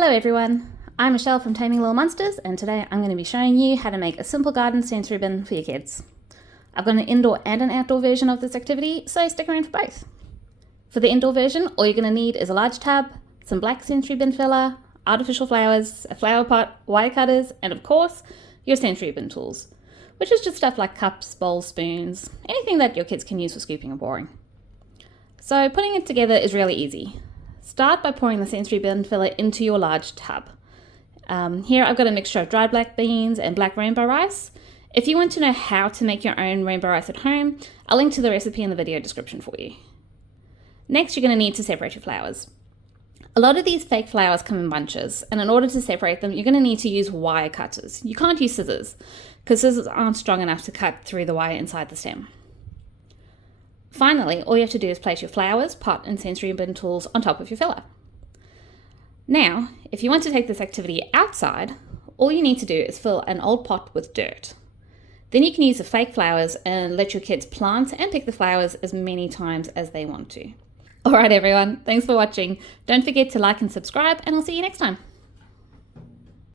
Hello everyone, I'm Michelle from Taming Little Monsters, and today I'm going to be showing you how to make a simple garden sensory bin for your kids. I've got an indoor and an outdoor version of this activity, so stick around for both. For the indoor version, all you're going to need is a large tub, some black sensory bin filler, artificial flowers, a flower pot, wire cutters, and of course, your sensory bin tools, which is just stuff like cups, bowls, spoons, anything that your kids can use for scooping or pouring. So putting it together is really easy. Start by pouring the sensory bin filler into your large tub. Here I've got a mixture of dried black beans and black rainbow rice. If you want to know how to make your own rainbow rice at home, I'll link to the recipe in the video description for you. Next, you're going to need to separate your flowers. A lot of these fake flowers come in bunches, and in order to separate them, you're going to need to use wire cutters. You can't use scissors, because scissors aren't strong enough to cut through the wire inside the stem. Finally, all you have to do is place your flowers, pot, and sensory bin tools on top of your filler. Now, if you want to take this activity outside, all you need to do is fill an old pot with dirt. Then you can use the fake flowers and let your kids plant and pick the flowers as many times as they want to. Alright everyone, thanks for watching. Don't forget to like and subscribe, and I'll see you next time.